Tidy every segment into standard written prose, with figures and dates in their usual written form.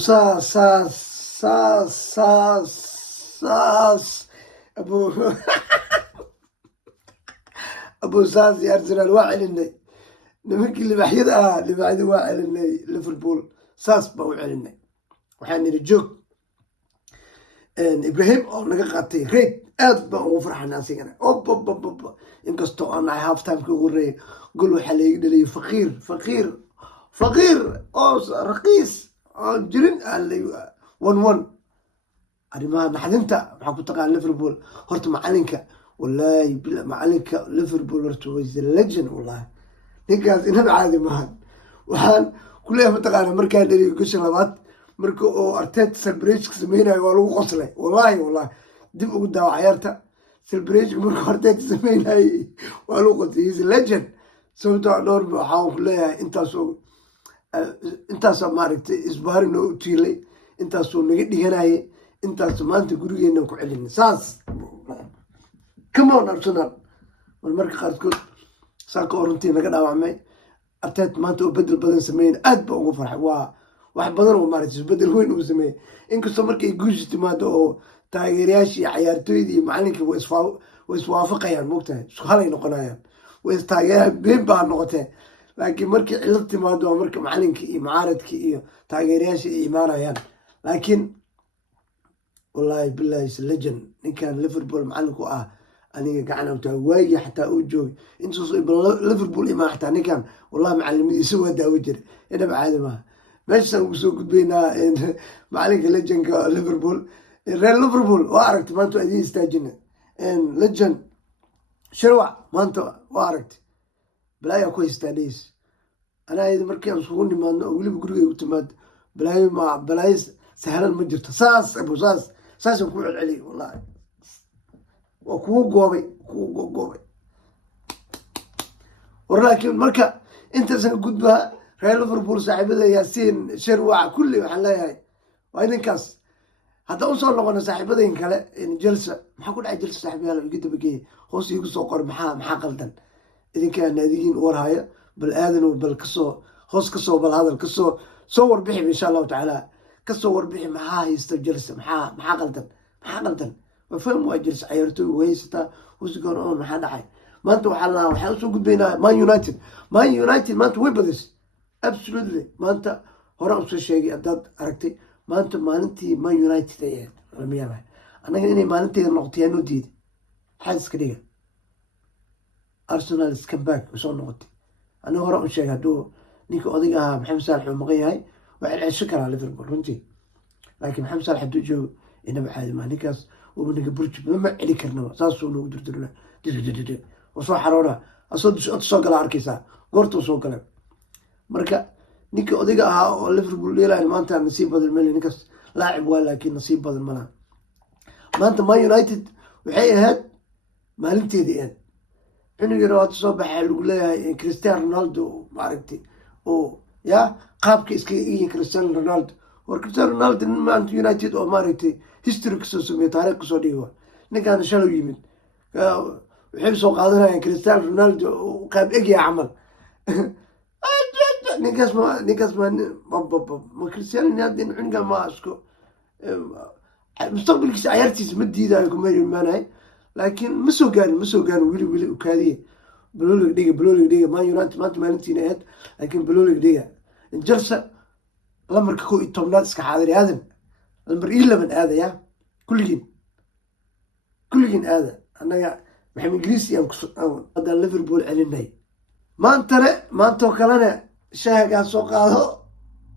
صاص ابو ابو صاص يا ارسنال واعي لنا nimankii libaaxyada ahaa libaaxyada waa celinay liverpool saas baa u celinay waxaan nidhi joog ibrahim oo naga qaatay reed aad baan ugu farxana asigana ob inkastoo aan nahay half timeka ugu horeeyay gol waxaa layga dhaliyay faqiir oo raqiis oon jirin one arrimaha naxdinta waxaa ku taqaan liverpool horta macalinka wallaahi macalinka liverpool horta was the legend wallahi ninkaas inaba caadi maahan waxaan kuleeyahay mataqaana markaan dhaliyo gasha labaad marka oo arteeta celebration sameynayo waa lagu qoslay wallahi dib ugu daawa cayaarta celebration marka arteeta sameynayay waa lagu qoslay he's a legend sababtoo dhowr waxaan ku leeyahay intaasoo maaragtay isbaari noo u tiilay intaasoo naga dhiganayay intaasoo maanta gurigeena ku celinay saas come on Arsenal marmarka qaarkood saaka oo runtii naga dhaawacmay arteet maanta oo bedel badan sameeyeen aad baa ugu farxay waa wax badan oo maaragtay bedel weyn uu sameeyay inkastoo markay guushi timaado oo taageerayaashii ciyaartooydii iyo macalinka way iswaafaqayaan moogtahay isku halay noqonayaan way istaageeraan been baa noqotee laakiin markii cilad timaado waa marka macalinka iyo mucaaradka iyo taageerayaashii ay imaanayaan laakiin wallahi billahi is legend ninkan liverpool macalinku ah aniga gacan awtaa waagi xataa uu joogay intaas liverpool imaa xataa ninkan wallahi macalimadiisa waa daawo jiray inaba caadi maaha meeshaan ugu soo gudbaynaa macalinka legendka liverpool reer liverpool waa aragtay maanta waa idiin istaajina legend shirwac maanta waa aragtay balaayaa ku haystaa dhays anaa iyada markii aan isugu nimaadno oo weliba gurigay u timaado balaayo sahlan ma jirto saasaan ku celceliyay wallahi waa kugu goobay war laakiin marka intaasan gudbaa reer liverpool saaxiibada yaasiin shirwac kulli waxaan leeyahay waa idinkaas haddaan usoo noqono saaxiibadayn kale jelsa maxaa ku dhacay jelsa saaxiibayaal iga dabageeya hoos iigu soo qor maxaa qaldan idinkaa naadigiin warhaya bal aadan bal kasoo hoos kasoo bal hadal kasoo soo warbixi insha allahu tacaala kasoo warbixi maxaa haysta jelsa maxaa qaldan وفهم واجلس عيرتو وهيستا وسكون اون ما حد حي ما انتو حلا وحنا سو قدبينا مان يونايتد ما انتو وين بدس ابسولوتلي ما انت هورا سو شيغي اداد اركتي ما انت مالنتي مان يونايتد ايه رميها انا اني مالنتي نقطتين وديد حاسس كديه ارسنال سكم باك وسو نقطتي انا هورا شيغي هدو نيكو اوديغا محمد صالح ومقياي وعلى شكر على ليفربول رنتي لكن محمد صالح هدو جو انما عادي ما نيكاس ومنك برج ما علي كرنا ساسو لو دردرنا وصو حرونا اصد سو قال اركيسا غورتو سو قال marka ninka odiga ah oo liverpool leeyahay maanta nasiib badan meel ninkaas laacib waa laakiin nasiib badan ma laha maanta man united waxay ahayd maalinteedii aniga raad soo baxay lagu leeyahay cristiano ronaldo maaragtay oo ya qaabka iska iyo cristiano ronaldo cristiano ronaldo man united oo maaragtay history kasoo sameeyay taariikh kasoo dhigo ninkan shalo yimid waxay soo qaadanayaan cristiano ronaldo qaab egya camal ninkaas ma cristiano ronaldo cunga ma asko mustaqbalkiisa ciyaartiisa ma diidayo kuma imaanay laakiin ma soo gaarin wili u kaadiye balolig dhiga man united maanta maalintiina ahayd laakiin balolig dhiga jalsa lamarka 11 iska xaadir aadan lambar 11 aadaya kulligiin aada annaga maxamed ingiriisi aan liverpool celinay maantoo kalena shaahagaa soo qaado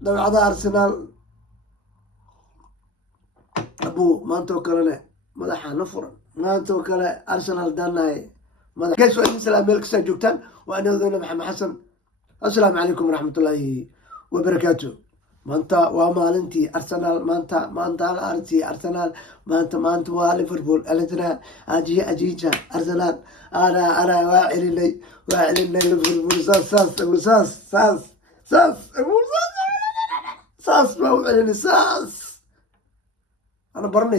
dabcada arsenaal abuu maantoo kalena madaxa na furan maantoo kale arsenaal daanahay madax waa idin salaam meel kastaa joogtaan waa anadona maxamed xasan assalaamu calaykum waraxmatullaahi wabarakaatu maanta waa maalintii arsenaal maanta la arti arsenaal maanta waa liverpool alintana ajiija arsenaal ana waa celinay liverpool saas baa u celinay saas ana baranay